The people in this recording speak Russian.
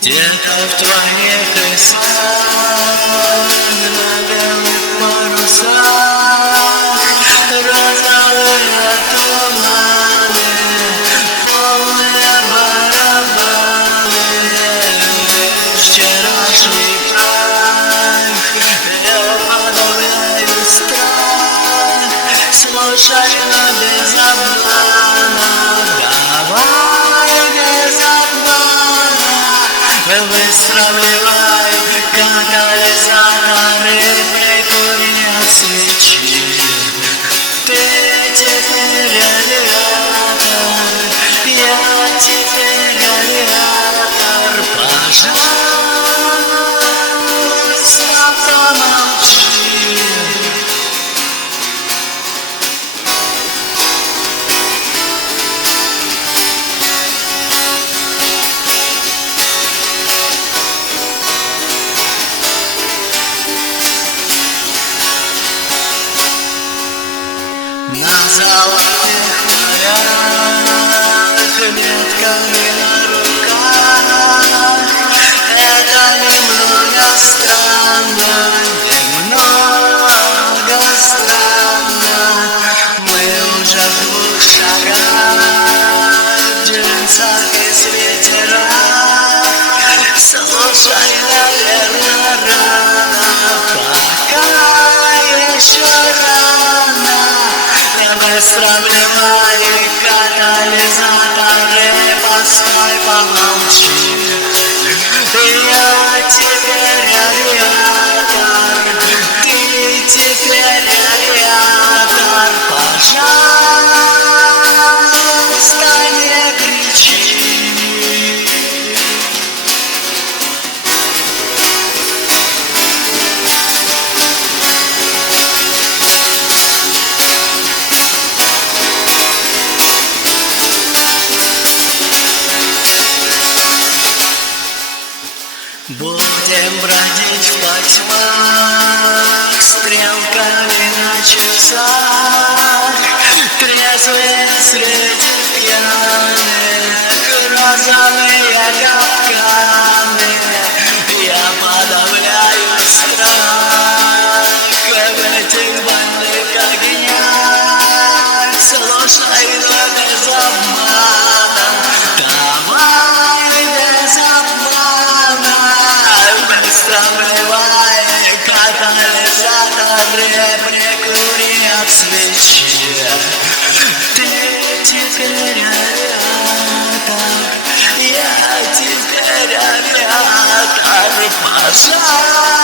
Где-то в твоих снах на белых парусах розовые туманы, полные барабаны. Вчерашний прах, я подавляю страх, слушай, но без обмана. Давай без обмана, быстро вливай катализаторы, прикури от свечи. Ты теперь аллигатор, я теперь аллигатор. Пожалуйста, помолчи. На золотых морях, метками на руках, это немного странно, немного странно. Мы уже в 2 шагах, в джинсах и свитерах. Слушай, наверное, рано, пока еще рано. Быстро вливай катализаторы, постой, помолчи. Я теперь аллигатор, ты теперь аллигатор. Пожалуйста, не кричи. Будем бродить по тьмах, стрелками на часах, трезвые среди пьяных, розовые капканы. Я подавляю страх в этих больных огнях. Слушай, но без обмана, давай без обмана. Быстро вливай катализаторы, прикури от свечи. Ты теперь аллигатор, я теперь аллигатор. Пожалуйста.